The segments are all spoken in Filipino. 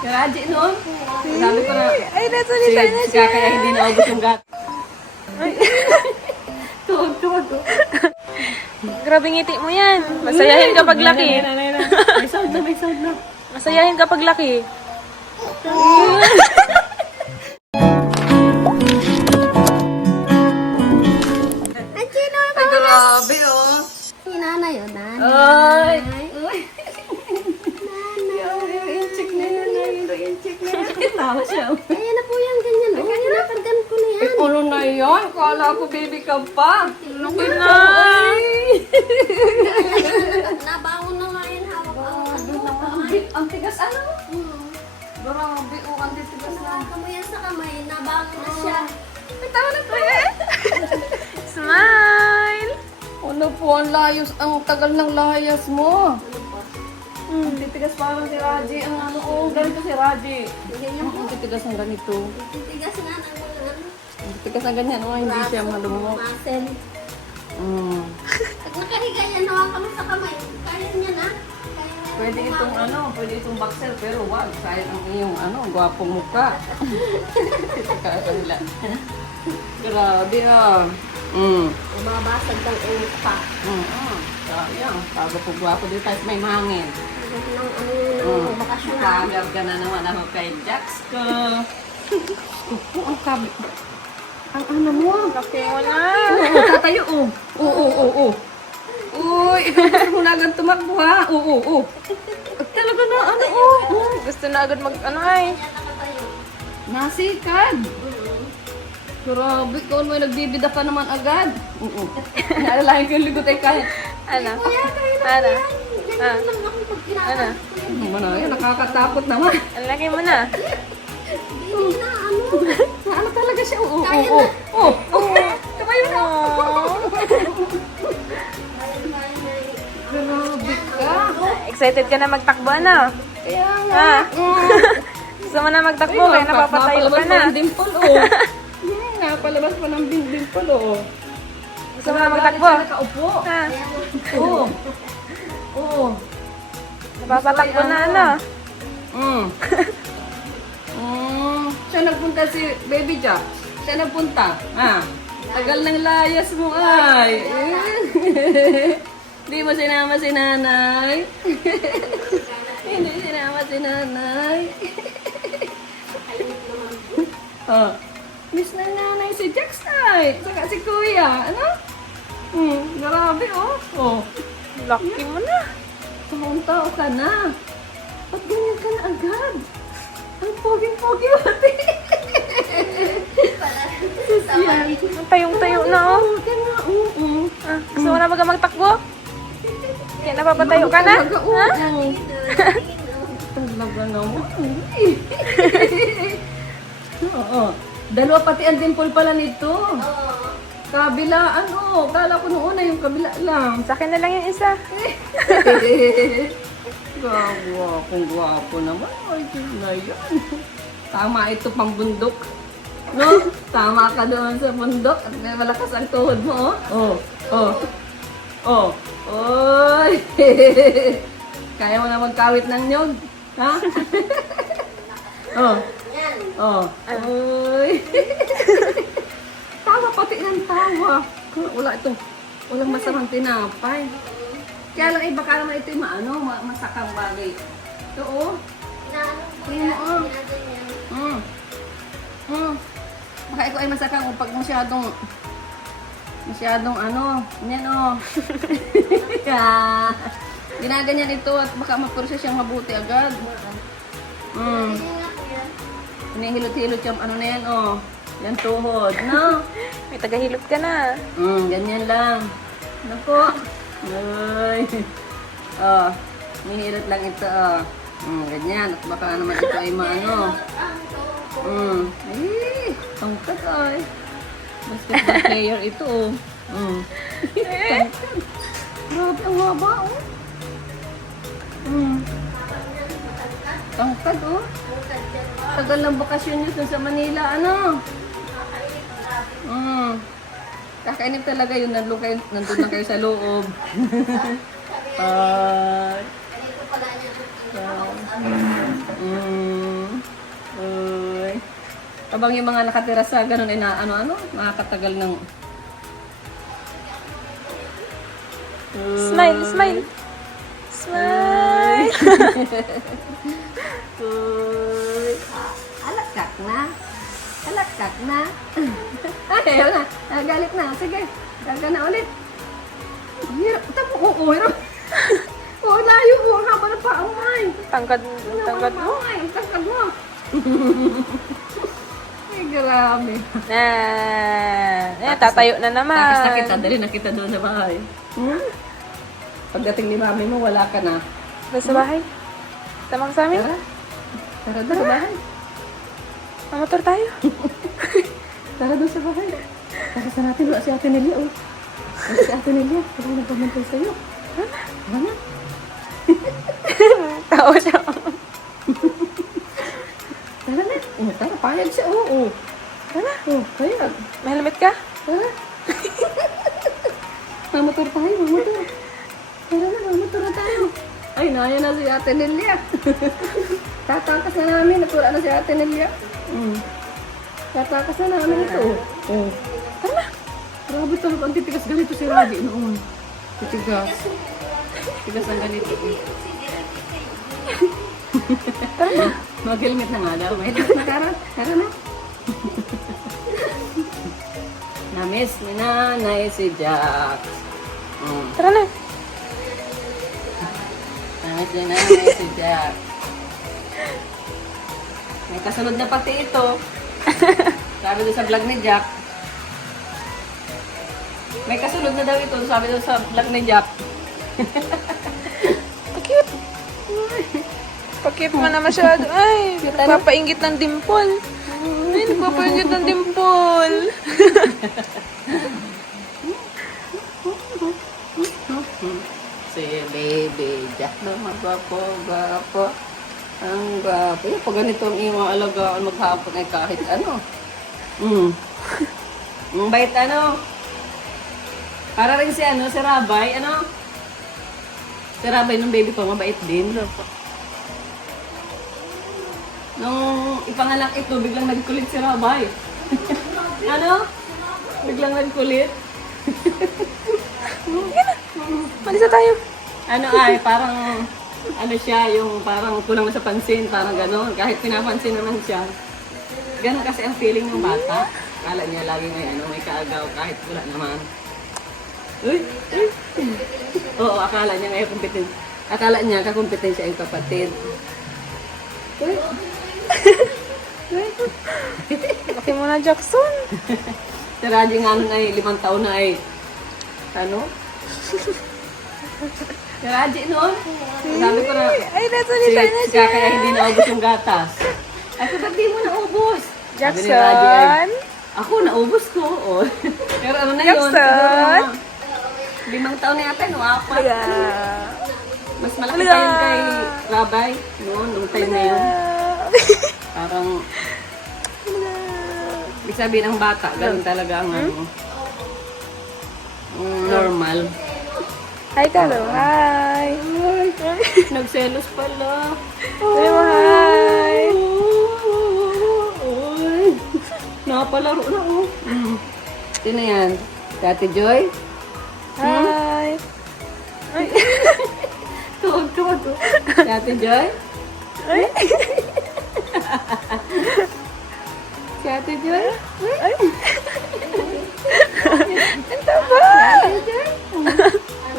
Karaji noon. Sabi ko na, Ay, nasalita na si siya. kaya hindi naubos yung gat. Tuwag. Grabe ngiti mo yan. Masayahin kapag laki. May sound na. Masayahin kapag laki. Ay, sino Ay, grabe oh. si nanay yun? Nanay. Ay. Yung incheck na yun. Tawa siya. Ayan na po yan, ganyan. Oh, hinakargan ko na yan. Ano na yan? Kala ko baby ka pa. Laki na. Nabangon na nga yan, hawak-hawak. Ang tigas ano? Grabe oh, ang tigas na. Hawak mo yan sa kamay, nabangon na siya. Tawa na to eh. Smile. Ano po, ang tagal ng layas mo. Ang titigas parang si Raji. Ang ano, oh, ganito si Raji. Ang titigas ng ganito. Titigas nga ng mga ano. Ang titigas ng ganyan, oh, hindi siya malumok. Muscle. Mm. Pag nakahiga yan, hawakan mo sa kamay. Kaya niya na. Kaya niya Pwede na itong bumangon. ano, pwede itong boxer, pero wag. Sayang ang iyong ano, gwapong mukha. Kaya nila. Grabe ah. Mababasag ng ulit pa. Sayang. Bago po gwapo dito tayo may mangin. Nung ano, nung bakasyon na. Kagab ka na naman ako kay Jax ko. Ang kabi. Ang ano mo? Laki mo na. Tatayo oh. Oo. Uy, ikaw gusto mo na agad tumakbo ha? Oo. Talaga na ano oh. Gusto na agad mag ano ay. Kaya nakatayo. Nasikad. Grabe, ikaw mo nagbibida ka naman agad. Oo. Naalalahin ko yung ligot ay kahit. Ano? Kuya, kaya na Ano? yan. Ah. Ganyan lang ako pag Ano? kinakain. Ano na yan, nakakatakot naman. Ang laki mo na. Hindi na, ano. Ano talaga siya? Oo. Kaya Tumayo na. Kaya na. Grabe ka. Excited ka na magtakbo ano? Kaya nga. Ha? Gusto mo na magtakbo kaya napapatayo ka na. Napalabas pa ng dimple, oh. Napalabas pa ng dimple, oh. Gusto mo na magtakbo? Siya nakaupo. Ha? Oo. Oo. Napapatakbo na ano? Siya nagpunta si Baby Jack. Siya nagpunta. Tagal ng layas mo ay. Hindi mo sinama si nanay. Hindi sinama si nanay. Miss na nanay si Jax ay. Saka si Kuya. Ano? Grabe oh. Laki mo na. Taon-tao ka na. Ba't ganyan ka na agad? Ang poging-pogi pati. Ang tayong-tayo na oh. Ka na, oo. Gusto mo na baga magtakbo? Kaya napapatayo ka na? Talaga, oo. Ha? Talaga naman. Oo. Dalawa pati ang dimple pala nito. Kabilaan, oh. Kala ko noong una yung kabila lang. Sa akin na lang yung isa. Gwapo naman. Ay, na yan. Tama ito pang bundok. No? Tama ka doon sa bundok at may malakas ang tuhod mo, oh. Oy! Kaya mo na magkawit ng nyog? Ha? Oy! Tawa pati ng tawa. Wala ito. Walang masamang tinapay. Kaya lang baka naman ito yung masakang bagay. Ito oh. Baka ito ay masakang pag masyadong ano. Yan oh. Ginaganyan ito at baka ma-process siyang mabuti agad. Hinihilot-hilot yung ano na yan oh. Yan tuhod, no? May tagahilot ka na. Ganyan lang. Nako. Ay. Nihilot lang ito, ganyan. At baka naman ito ay maano. Tangkat ay. Basketball player ito, oh. Tangkat. Grabe, ang haba, oh. Tangkad, oh. Tagal ng bakasyon niyo dun sa Manila, ano? Kakainip talaga yun, nandun lang kayo sa loob. Ganito pala niya. Mm. Habang yung mga nakatira sa ganun ay na ano-ano, nakakatagal ng... Smile, smile. Smile. Uy, alakak na. Alakak na. Ay, ayaw na. Galit na. Sige, gaga na ulit. Hirap. Tamo, oo, hirap. Oo, layo. Oo, haba na pa ang may. Tangkad mo. Ay, ang tangkad mo. Ay, grabe. Tatayo na naman. Tapos nakita, dali nakita doon sa bahay. Pagdating ni mami mo, wala ka na. Doon sa bahay. Tamang sa amin. Tara. Tara doon sa bahay. Mamotor tayo. Tara doon sa bahay. Tara sa natin, wala si Ate Nelia. Oh. Wala si Ate Nelia. Wala nagpamantay sa'yo. Ha? Wala na. Tao siya. Tara na. Oh, tara, payag siya. Oo. Tara. Oh, payag. May helmet ka? Tara. Mamotor tayo, mamotor. Tara na, mamotor na tayo. Ay, naya na si Ate Nelia. Tatakas na namin. Natula na si Ate Nelia. Tatakas na namin ito. Oh. Tara na. Grabe talaga. Ang titigas ganito si Raji noon. Titigas. Titigas ang ganito. Tara na. Mag-helmet na nga daw. May helmet na Tara. Tara na. Namiss ni nanay si Jack. Tara na. Namiss ni nanay si Jack. May kasunod na pati ito. Sabi doon sa vlog ni Jack. May kasunod na daw ito. Sabi doon sa vlog ni Jack. Pakit. Pakit mo na masyado. Ay, nagpapainggit ng dimple. Ay, nagpapainggit ng dimple. Si baby Jack naman gwapo. Ang gwapo. Yung pag ganito ang iyong alagaan maghapon ay kahit ano. Ang bait ano. Para rin si ano, si Rabay, ano? Si Rabay nung baby ko, mabait din. Nung ipanganak ito, biglang nagkulit si Rabay. Ano? Biglang nagkulit. Malis na tayo. Ano ay, parang, ano siya, yung parang kulang na sa pansin, parang gano'n. Kahit pinapansin naman siya. Gano'n kasi ang feeling ng bata. Kala niya lagi may kaagaw kahit wala naman. Uy! Oo, akala niya ngayon kompetensya. Akala niya kakompetensya yung kapatid. Uy! Laki mo na, Jackson. Si Raji nga nun ay 5 taon na ay, ano? Si Raji noon, sabi ko na, Ay, nasalita na si siya. Kaya hindi naubos yung gatas. Ay, ba't di mo naubos? Sabi ni Raji ay, Jackson. ako naubos ko. Oh. Pero ano na yun? Jackson. Siguro 5 taon na yata, no? 4. Talaga. Mas malaki pa yun kay Rabay noon, nung time na yun. Parang, ibig sabihin ang bata, ganun talaga ang ano, normal. Hi, Talo. Hi. Ay, nagselos pala. Sabi mo, hi. Ay, napalaro na oh. Sino yan? Si Ate Joy? Hi. Ay. Tuwag. Si Ate Joy? Ay. Si Ate Joy? Ay. Ang taba. Ate Joy?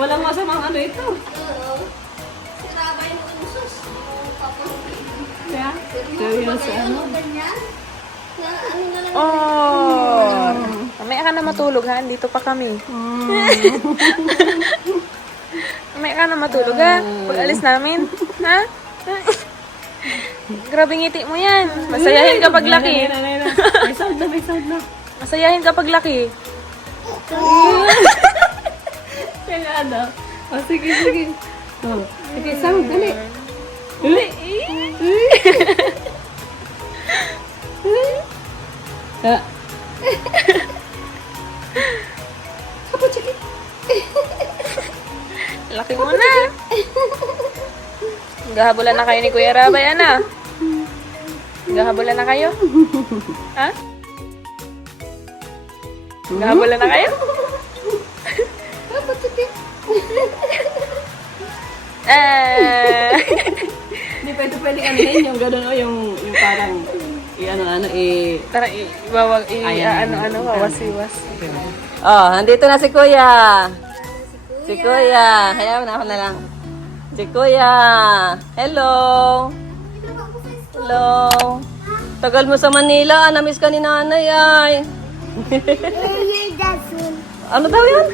Walang masamang ano ito. Si Rabay ng usos. Yeah? Seryoso ano? Ganyan. Na ano na lang. Oh. Mamaya ka na matulog, ha? Dito pa kami. Mamaya ka na matulog, ha? Pag alis namin. Ha? Grabe ngiti mo yan. Masayahin ka pag laki. May sound na. Masayahin ka pag laki. Kaya ano? Oh, sige. Oh, sige, sound, dali. Dali. Apa cakap? Laki mo na. Gahabulan na kayo ni Kuya Rabay, ana. Gahabulan na kayo? Ha? Gahabulan na kayo? Ah! Hindi pwede kanihin yung gano'n o yung parang Tara, ibawag, Ayan. wawasiwas. Oh, nandito na si Kuya. Si Kuya. Hayaan na ako na lang. Si Kuya. Hello. Hello. Tagal mo sa Manila. Namiss ka ni nanay ay. Ano daw yan?